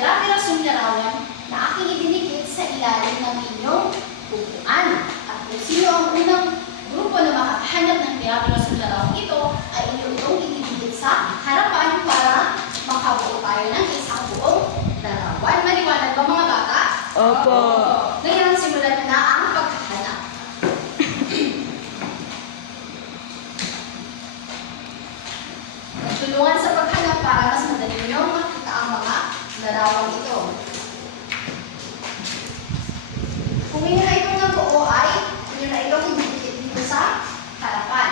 pira-pirasong larawan na aking idinikit sa ilalim ng inyong upuan. At kung sino ang unang grupo na makahanap ng pira-pirasong larawan ito, ay inyo itong ididikit sa harapan para makabuo tayo ng isang buong larawan. Maliwanag ba mga bata? Opo. Ngayon, simulan na ang paghahanap. Tulungan sa paghanap para mas madali nyo makita ang mga larawan ito. Kung inyo na itong nabuo ay, inyo na itong ididikit dito sa harapan.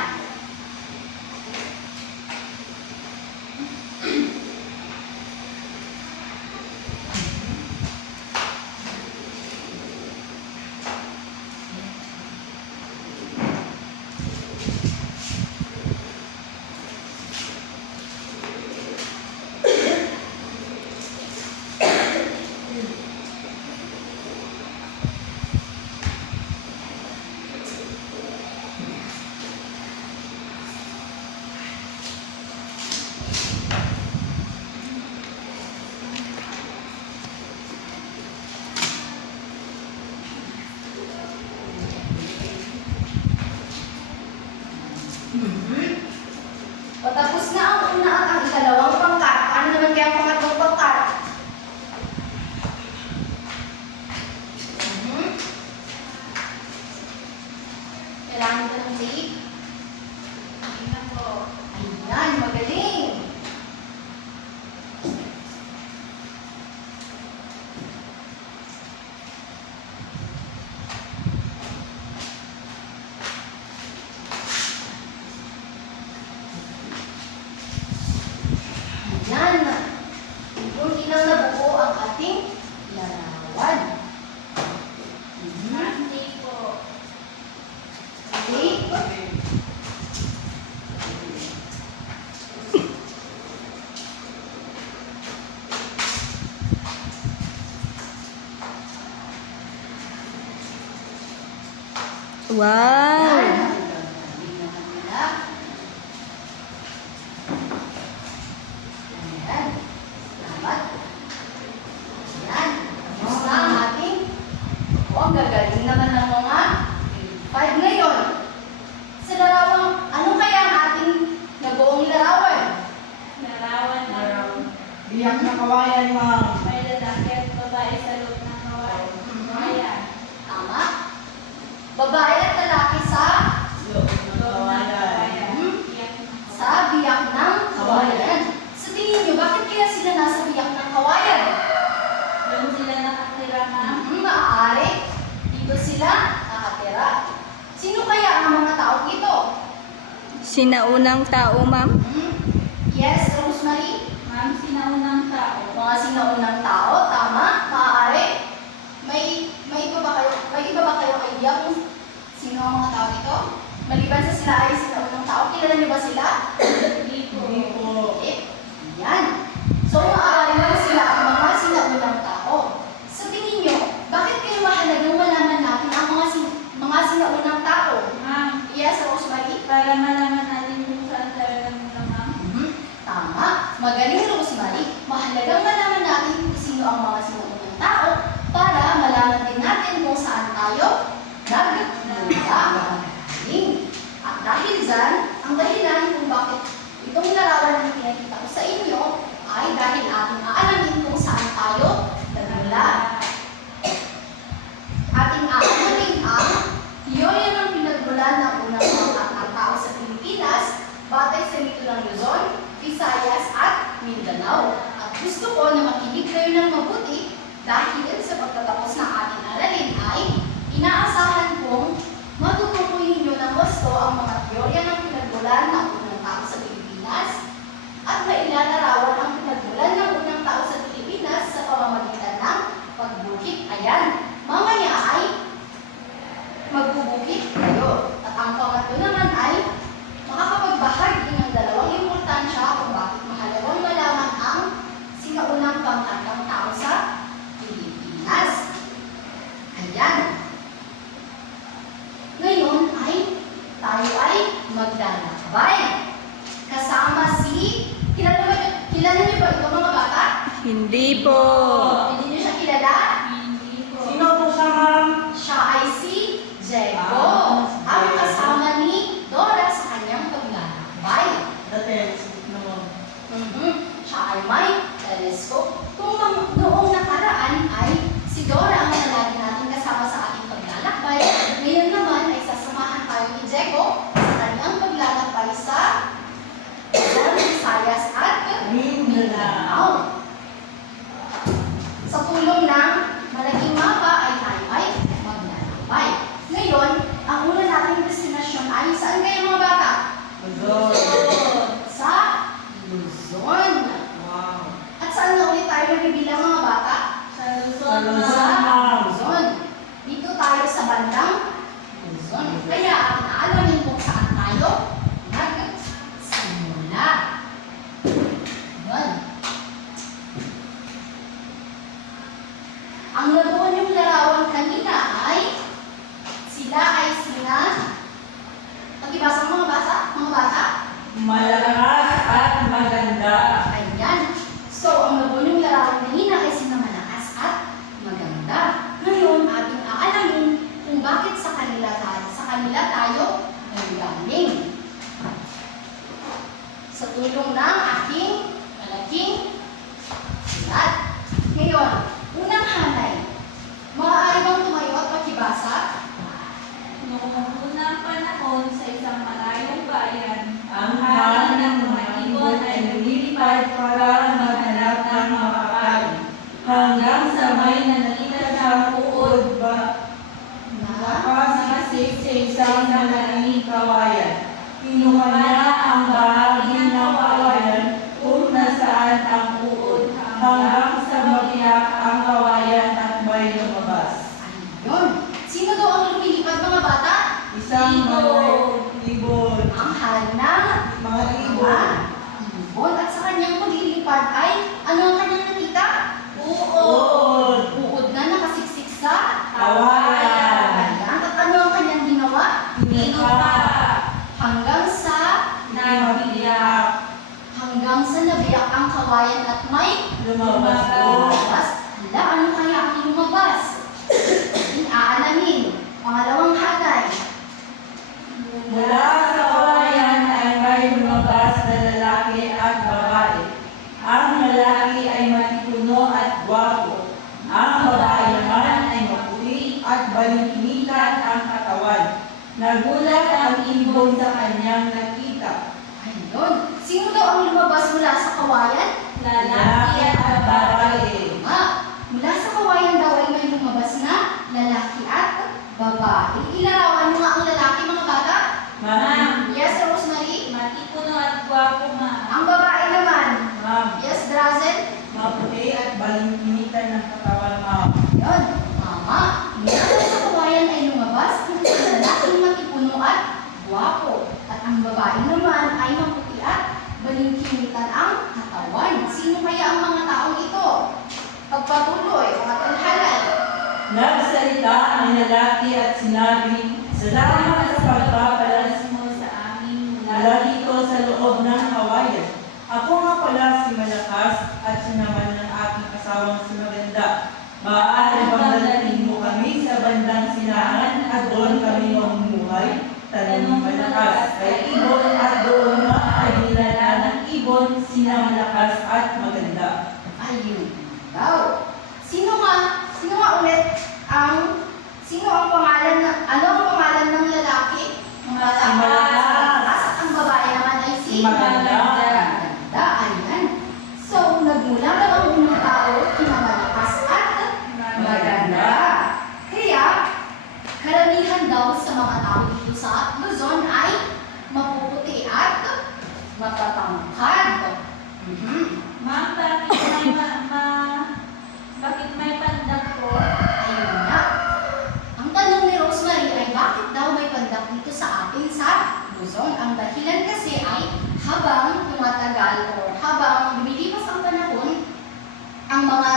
Patapos na ang una at ang ikalawang pangkat. Ano naman kaya ang pangatlong pangkat? Kailangan ko ng tape. Tingnan ko. Ayan, magaling. Yan. Yung ilang nabuo ang ating larawan. Hindi po. Okay. Wow! Ayan. Salamat. Ayan. Tapos na ang ating. Ang gagaling naman ng mga 5 ngayon. Sa larawang, ano kaya ang ating nabuong larawan? Larawan ng Biyak na kawayan, ma'am. may lalaki at babae sa loob ng kawayan. Tama. Babae at lalaki sa Loob ng kawayan. sa biyak ng kawayan. Sa tingin nyo, bakit kaya sila nasa biyak ng kawayan? Doon sila nakatira, ma'am. Maaari. Dito sila nakatira. Sino kaya ang mga tao dito? Sinaunang tao, ma'am? Yes, Rosemary? Ma'am, sinaunang tao. Mga sinaunang tao, tama, maaari. May iba ba kayong idea kung sino ang mga tao dito? Maliban sa sila ay sinaunang tao, kilala niyo ba sila? Hindi po. Hindi po. Yan. So, maaari lang sila ang mga sinaunang tao. Sa tingin niyo, bakit kayo mahalagang malaman natin ang mga sinaunang tao? Ma'am, Yes, Rosemary? para malaman natin kung saan talaga muna, ma'am. Tama. Magaling, Rosemary. Mahalagang malaman natin kung sino ang mga sinaunang tao para malaman din natin kung saan tayo nagmula. Magaling. At dahil dyan, ang dahilan kung bakit itong larawan na pinakita ko sa inyo ay dahil ating aalamin kung saan tayo nagmula. Ating aalamin ang teorya ng pinagmulan ng unang pangkat ng tao sa Pilipinas batay sa mito ng Luzon, Visayas at Mindanao. At gusto ko na makinig kayo ng mabuti dahil sa pagtatapos ng ating aralin ay inaasahan kong matutukoy ninyo ng gusto ang mga teorya ng pinagmulan ng unang tao sa Pilipinas at mailalarawan ang pinagmulan ng unang tao sa Pilipinas sa pamamagitan ng pagbukit. Ayan, mamaya ay magbubukit kayo. At ang pangatlo naman ay makakapagbahagi ng dalawang importansya kung bakit mahalagang malaman ang sinaunang pangkat ng tao sa Pilipinas. Ayan. Ngayon ay tayo ay maglalakbay. Kasama si, kilala niyo ba ito mga bata? Hindi po. Hindi niyo siya kilala? Hindi po. Sino po siya, ma'am? Siya ay si Diego, Si ang Diego. kasama ni Dora sa kanyang paglalakbay. Dati, sige naman. Siya ay may telescope. Kung noong nakaraan ay si Dora ang lagi natin kasama sa ating paglalakbay, ngayon naman ay sasamahan tayo ni Diego sa kanyang paglalakbay sa Luzon, Visayas at Mindanao. Sa tulong ng malaking mapa ay tayo ay maglalakbay. Ngayon, ang una nating destinasyon ay saan kayo mga bata? Luzon. Sa Luzon. Wow. At saan na ulit tayo nabibilang mga bata? Sa Luzon, Sa Luzon. Sa ma'am. Luzon. Dito tayo sa bandang Luzon. Kaya ang aalamin kung saan tayo nagsimula. Yun. Ang nabuo niyong larawan kanina ay sila ay sina pag-ibasa mga bata? Malakas at maganda. Ayan. So, ang nabuo niyong larawan kanina ay sina malakas at maganda. Ngayon, ating aalamin kung bakit sa kanila tayo nanggaling. Sa tulong ng aking malaking sulat. Ngayon, unang hanay. Maaari bang tumayo at pakibasa? Noong unang panahon sa isang malayong bayan, Ang hari ng mga ibon ay lumilipad para maghanap ng makakain. Hanggang sa may nakita siyang uod ba lakas kasi sa isang malaking kawayan. Kinuha niya ang bahagi ng kawayan kung nasaan ang uod hanggang sa mabiyak ang kawayan at may lumabas. Ayun. Sino daw ang lumilipad mga bata? Isang ibon. Ang hanang Mga ibon. ibon. At sa kanyang paglilipad ay, ano ang kanyang nakita? Uod. Uod na nakasiksik sa Kawayan. Ayan. At ano ang kanyang ginawa? Kinuha. Hanggang sa Nabiyak. hanggang sa nabiyak ang kawayan at may Lumabas po. lumabas. Hala, ano kaya ang lumabas? Aalamin. Pangalawang hanay. Mula sa kawayan ay may lumabas na lalaki at babae. Ang lalaki ay matipuno at gwapo. Ang babae naman ay maputi at balingkinikan ang katawan. Nagulat ang ibon sa kanyang nakita. Ayun. Sino daw ang lumabas mula sa kawayan? Lalaki at babae. Nga, mula sa kawayan daw ay may lumabas na lalaki at babae. Ilarawan mo nga ang lalaki mga bata. Ma'am, Yes, Rosemary. Matipuno at gwapo ma. Ang babae naman. ma'am, Yes, Drazen. maputi at balingkinikan ng katawan, ma'am. Yun, mama. Mula sa kawayan ay lumabas ang lalaking matipuno at gwapo. At ang babae naman ay maputi at balingkinitan ang katawan. Sino kaya ang mga taong ito? Pagpatuloy, mga tunghalan. Nagsalita ang lalaki at sinabi, "Salamat sa pagpapalas mo sa aming mula dito sa loob ng kawayan. Ako nga pala si Malakas at sinaman ng aking asawang si Maganda. Maaari bang dalhin mo kami sa bandang sinahan at doon kami mamumuhay?" Tanong ni Malakas ay ibon at doon nga ay dinala ng ibon sina Malakas at Maganda. Ayun daw. Sino nga ulit sino ang pangalan ano ang pangalan ng lalaki? Si Malakas. At ang babae naman ay si Maganda. Maganda. Ayan. So, nagmula daw ang unang tao, kina Malakas at Maganda. Kaya, karamihan daw sa mga tao dito sa Luzon ay mapuputi at matatangkad. Ma'am, bakit may pandak po? Ayun nga. Ang tanong ni Rosemary ay bakit daw may pandak dito sa atin sa Luzon? Ang dahilan kasi ay habang tumatagal o habang lumilipas ang panahon, ang mga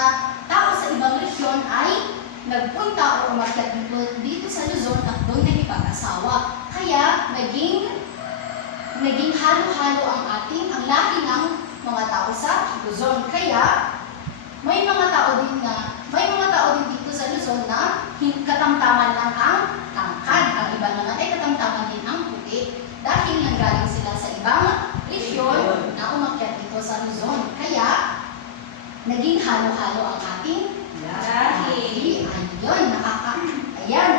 tao sa ibang resyon ay nagpunta o umakyat dito sa Luzon at doon nakipag-asawa. Kaya naging halo-halo ang laki ng mga tao sa Luzon. Kaya halo-halo ang ating Lahi. Ayun, ayan.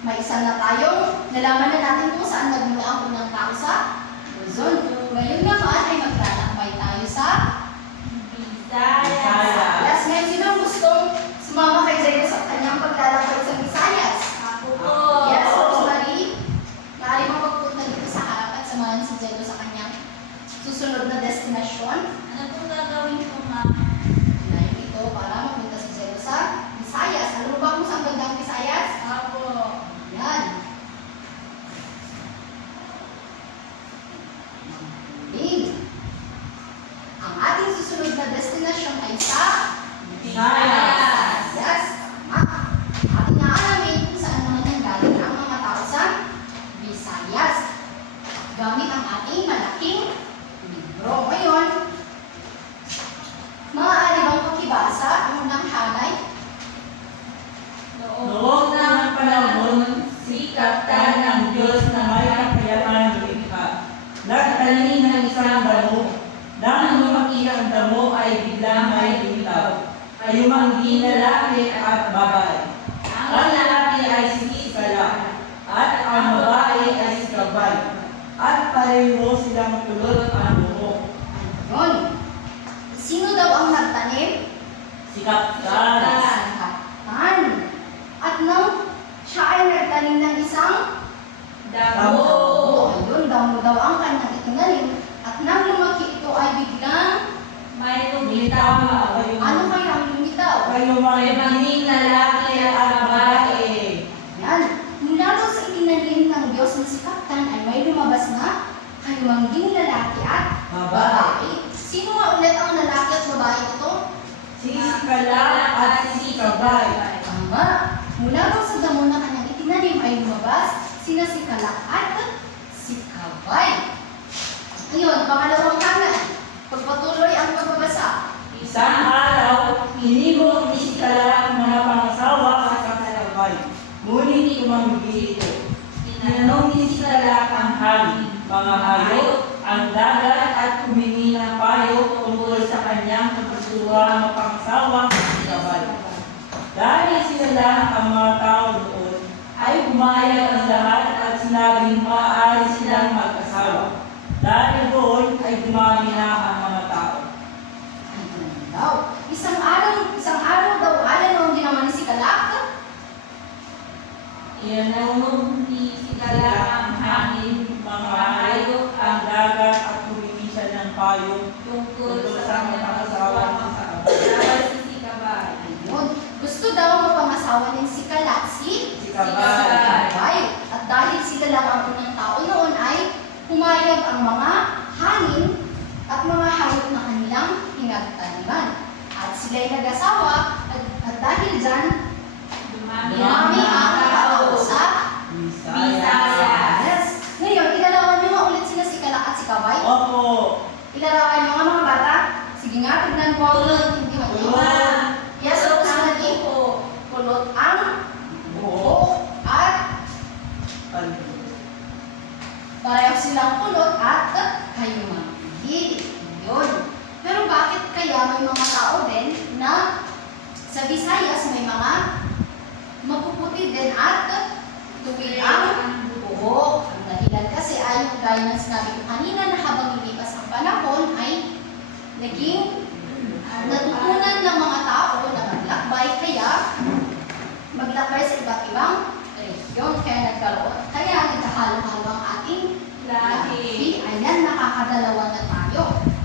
May isa na tayong nalaman na natin kung saan nagmula ang unang tao sa Luzon. Ngayon naman ay maglalakbay tayo sa Visayas. Yes, ngayon sino ang gustong sumama kay Jayo sa kanyang paglalakbay sa Visayas? Ako po. Yes, Rosemary. Maaari mo magpunta dito sa harap at samahan si Jayo sa kanyang susunod na destinasyon. Ano pong gagawin ko, ma'am? Dahil ito para mapunta si Jayo sa Visayas. Alam mo ba kung saan banda ang Visayas? Ako. Yan. Magaling. Ang ating susunod na destinasyon ay sa Visayas. Yes, tama. Ating naalamin kung saan naman nanggaling ang mga tao sa Visayas. Gamit ang ating malaking libro. Ngayon, maaari bang pakibasa ang unang halay? Noong unang panahon, si Kaptan ng Diyos na may kakayahan lumikha. Nagtanim ng isang damo. Nang lumaki ang damo ay biglang may lumitaw. Ay umanggi lalaki at babae. Ang lalaki ay si Sikala at ang babae ay si Kabay. At pareho silang kulot ang buhok. Ayun. Sino daw ang nagtanim? Si Kaptan. Kaptan. At nang siya ay nagtanim ng isang Damo. ayun, damo daw ang kanyang itinanim. At nang lumaki ito ay biglang, May lumitaw. ano kaya ang lumitaw? Kayo May mga maging lalaki at babae. Yan. Mula daw sa itinanim ng Diyos na si Kaptan ay may lumabas na kayumangging lalaki at babae. Sino nga ulit ang lalaki at babae ito? Si Sikala at si Kabay. Tama. Mula daw sa damo na kanyang itinanim ay lumabas sina si Kalak at si Kabay. Ngayon, pangalawang kanan. Pagpatuloy ang pagbabasa. Isang araw, inibog ni Sikala ang mga pangasawa sa Kabay. Ngunit umanggi ito. Tinanong ni Sikala ang hangin, mga hayop, ang dagat at humingi ng payo tungkol sa kanyang pagkasuwa ng pangasawa sa Kabay. Dahil sila lang ang mga tao doon, ay pumayag ang lahat at sinabing maaari silang mag-asawa. Dahil doon ay dumami na ang mga tao. Ayun daw. Isang araw daw, alam mo ang ginawa ni si Kalak? Iyanong ni Sikala ang hangin, Mga hayop, ang dagat at humingi siya ng payo tungkol tungkol sa sa mga kanyang pangasawa asawa. sa Kabay. Sabay si Sikabay. Ayun. Gusto daw mapangasawa ni si Kalak si Si Kabay. Kabay. At dahil sila lang ang unang tao noon ay pumayag ang mga hangin at mga hayop na kanilang pinagtaniman. At sila'y nag-asawa at dahil dyan, Dumami dumami ang tao sa Visayas. Yes. Ngayon, ilarawan niyo nga ulit sila si Kalak at si Kabay. Opo. Ilarawan niyo nga mga bata. Sige nga, tignan ko ang intindihan niyo. Kulot. Yes, Rosemary. Kulot ang buhok at pareho silang kulot at kayumanggi. Yun. Pero bakit kaya may mga tao din na sa Visayas may mga mapuputi din at tuwid ang buhok? Ang dahilan kasi ay yung gaya ng sinabi ko kanina na habang lumipas ang panahon ay naging natutunan ng mga tao na maglakbay maglakbay sa iba't ibang rehiyon. Kaya nagkahalo-halo ang ating lahi. Ayan, nakakadalawa na tayo.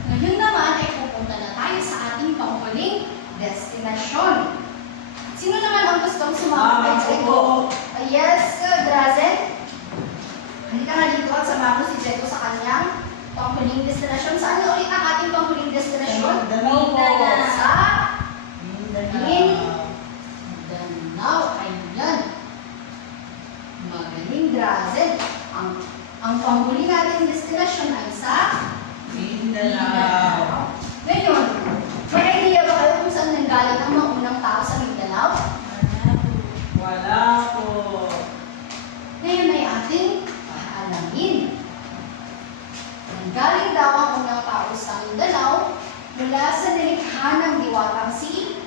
Ngayon naman ay pupunta na tayo sa ating panghuling destinasyon. Sino naman ang gustong sumama kay Jeko? Yes, Drazen. Halika nga dito at samahan mo si Jeko sa kanyang panghuling destinasyon. Saan na ulit ang ating panghuling destinasyon? Mindanao. Sa Mindanao. Ayan. Magaling, Drazen. Ang panghuling nating destinasyon ay sa Mindanao. Ngayon, may idea ba kayo kung saan nanggaling ang mga unang tao sa Mindanao? Wala po. Ngayon ay ating aalamin. Nanggaling daw ang unang tao sa Mindanao mula sa nilikha ng diwatang si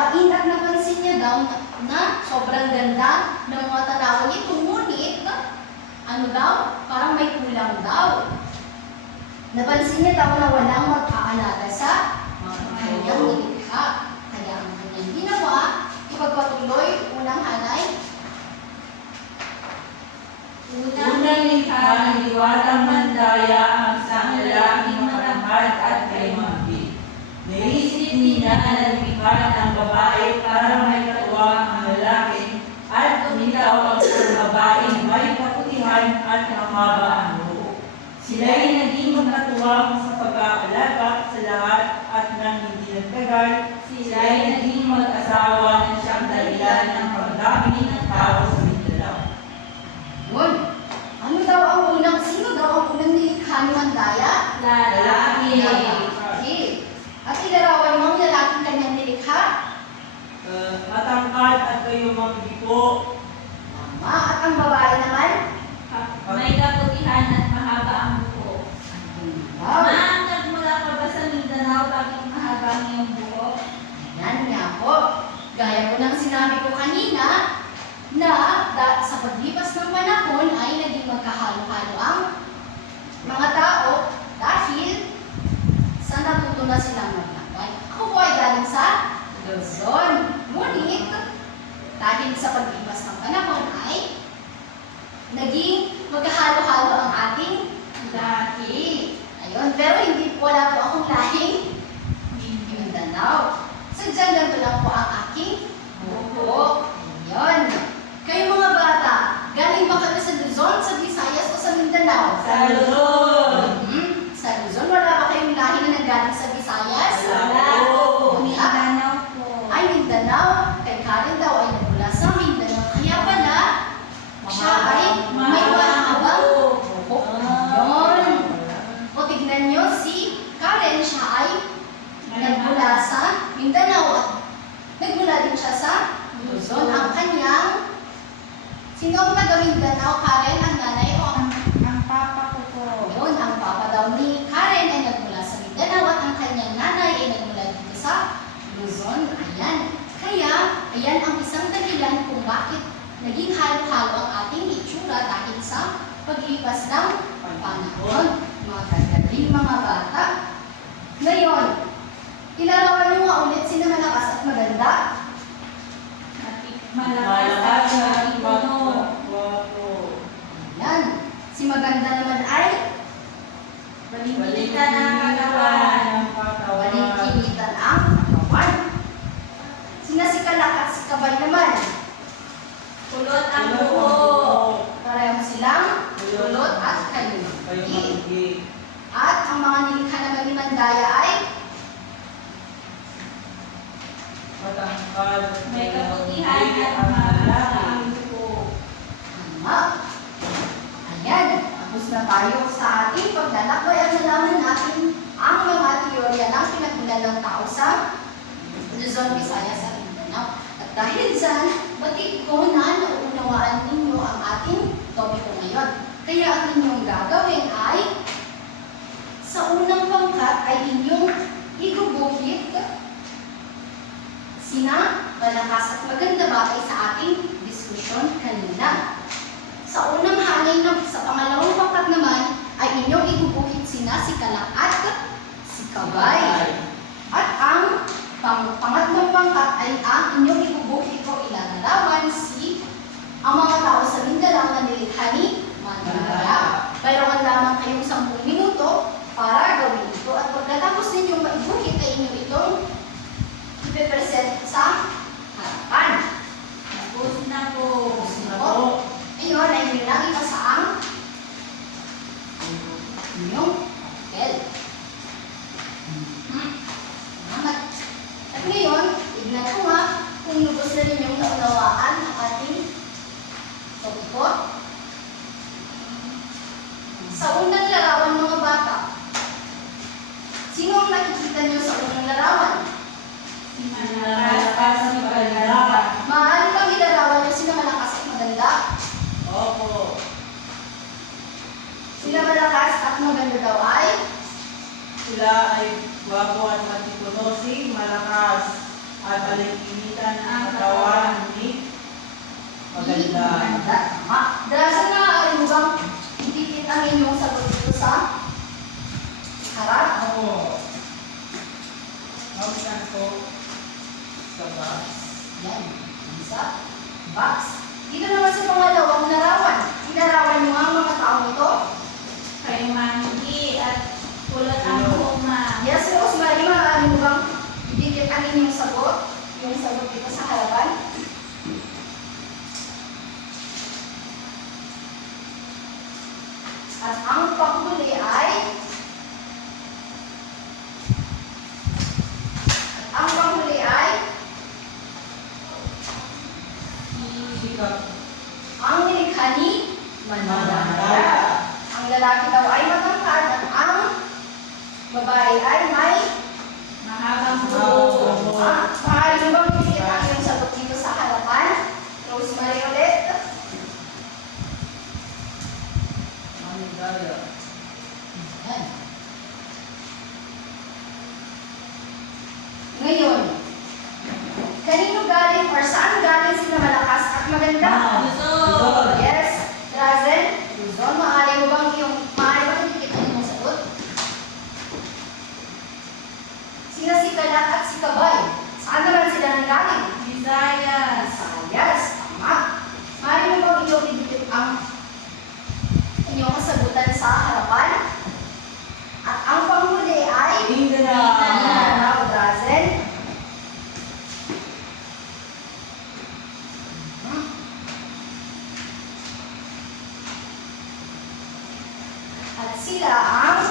lupain at napansin niya daw na sobrang ganda ng mga tanawin ito. Ngunit, ano daw? Parang may kulang daw. Napansin niya daw na walang mag-aalaga sa kanyang nilikha. Kaya ang kanyang ginawa, ipagpatuloy, unang hanay, Unang likha ng diwatang mandaya ang isang lalaking maranghad at kaimambi. Naisip niya na lumikha ng babae para may katuwang ang lalaki at umitaw ang isang babaeng may kaputihan at mahaba ang buhok. Sila'y naging magkatuwang sa pag-aalaga sa lahat at nang hindi nagtagal, sila'y naging mag-asawa na siyang dahilan ng pagdami ng tao sa Mindanao. yun. Ano daw ang sino daw ang unang nilikha ni Mandaya? Lalaki. Lalaki. At ilarawan mo ang lalaking kanyang nilikha? Matangkad at kayumang po. Tama. At ang babae naman? May kaputihan at mahaba ang buhok. Wow. Ma'am, nagmula ka ba sa Mindanao? Bakit mahaba ang iyong buhok? Yan nga po. Gaya po ng sinabi ko kanina, na sa paglipas ng panahon ay naging magkahalo-halo ang mga tao dahil sa natuto na silang maglakbay. Ako po ay galing sa Luzon. Ngunit, dahil sa paglipas ng panahon ay naging magkahalo-halo ang ating lahi. Ayun, pero hindi po wala po akong lahing Mindanao. Sadyang ganito lang po ang aking buhok. Ayun. Kayo mga bata, galing ba kayo sa Luzon, sa Visayas o sa Mindanao? Sa Luzon. Sa Luzon, wala ba kayong lahi na nanggaling sa Visayas? Wala po. Ah, Mindanao po. ay, Mindanao. Kay Karen daw ay nagmula sa Mindanao. Kaya pala, siya ay may mahabang buhok. Yun. O tignan nyo, si Karen, siya ay nagmula sa Mindanao at nagmula din siya sa Luzon. Ang kanyang, sino ang taga Mindanao, Karen, ang nanay o ang papa ko po. yun, ang papa daw ni Karen ay nagmula sa Mindanao at ang kanyang nanay ay nagmula dito sa Luzon. Ayan. Kaya, ayan ang isang dahilan kung bakit naging halo-halo ang ating itsura dahil sa paglipas ng panahon. Mga kagaling, mga bata. Ngayon, ilarawan nyo nga ulit sino malakas at maganda. Malakas at puno. Ayan. Si maganda naman ay Balikan ang katawan. Walikinitan ang katawan. Sina si Kalak at si Kabay naman. Kulot ang buhok. Pareho silang kulot at kayumanggi. At ang mga nilikha naman ni Mandaya ay May kaputihan at mahaba ang buhok. tama. Ayan. Tapos na tayo sa ating paglalakbay at nalaman natin ang mga teorya ng pinagmulan ng tao sa Luzon, Visayas at Mindanao. At dahil dyan, batid ko na nauunawaan ninyo ang ating topiko ngayon. Kaya ang inyong gagawin ay sa unang pangkat ay inyong igugukit sina malakas at maganda batay sa ating diskusyon kanina. Sa unang hanay sa pangalawang pangkat naman ay inyong igugukit sina si Kalak at si Kabay. At ang pangatlong pangkat ay ang inyong igugukit ko ilalarawan ang mga tao sa Mindanao na nilikha ni Mandaya. Mayroon lamang kayong 10 minuto para gawin ito. At pagkatapos ninyong maibukit ay inyo itong ipipresent sa harapan. Tapos na po. Opo. Ayun, ay yun lang ipasaang inyong papel. Salamat. At ngayon, tignan ko nga kung lubos na ninyong naunawaan ang ating topiko. Sa unang larawan, mga bata, sino ang nakikita niyo sa unang larawan? Si malakas at maganda. Maaari kang ilarawan niyo sino malakas at maganda? Opo. Sila malakas at maganda daw ay Sila ay gwapo at matikunosing, malakas at alay initan ang katawan ni maganda. Tama. Darasan na maaari mo bang idikit ang inyong sagot dito sa harap? Ako. Mausan ko sa box. Yan. Isa. Box. Dito naman sa pangalawang larawan. Ilarawan mo ang mga taong ito. Kay Mandy at kulot ang buhok ma. Yes, Rosemary, maaari mo bang idikit ang inyong sagot? Yung sagot dito sa harapan? At ang panghuli ay Sikap. ang nilikha ni Manala. Manala. Ang lalaki daw ay matangkad at ang babae ay may Mahabang buhok. Maaari mo bang idikit ang iyong sagot dito sa harapan? Rosemary ulit. Manigaya. Yan. Ngayon, kanino galing or saan galing sila malakas at maganda? Luzon. Yes, Drazen. Luzon, maaari mo bang idikit ang iyong sagot? Sina si Kalat at si Kabay. Saan naman sila nanggaling? Visayas. Visayas. Tama. Maaari mo bang iyong idikit ang inyong kasagutan sa harapan? At ang panghuli ay Mindanao. Mindanao, Drazen. At sila ang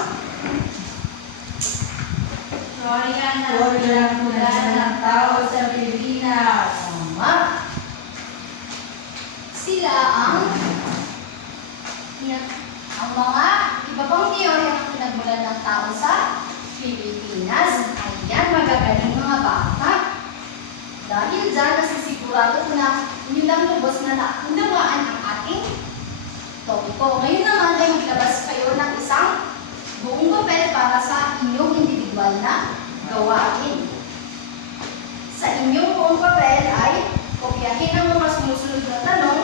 Korean na pinagmulan ng tao sa Pilipinas. tama. Sila ang mga iba pang teorya ng pinagmulan ng tao sa Pilipinas. Ayan, magagaling mga bata. Dahil dyan, nasisigurado ko na inyo lang lubos na naunawaan ang ating topiko. Ngayon naman ay maglabas kayo ng isang buong papel para sa inyong individual na gawain. Sa inyong buong papel ay kopyahin ang mga sumusunod na tanong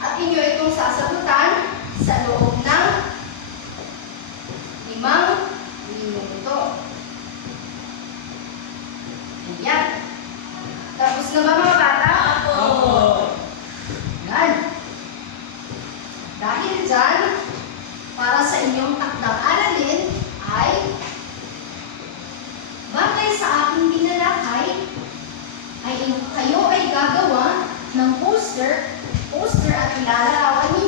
at inyo itong sasagutan sa loob ng 5 minuto. Ayan. Tapos na ba mga bata? Opo. Yan. Dahil dyan, para sa inyong takdang aralin ay batay sa aking binalakay ay kayo ay gagawa ng poster at ilalarawan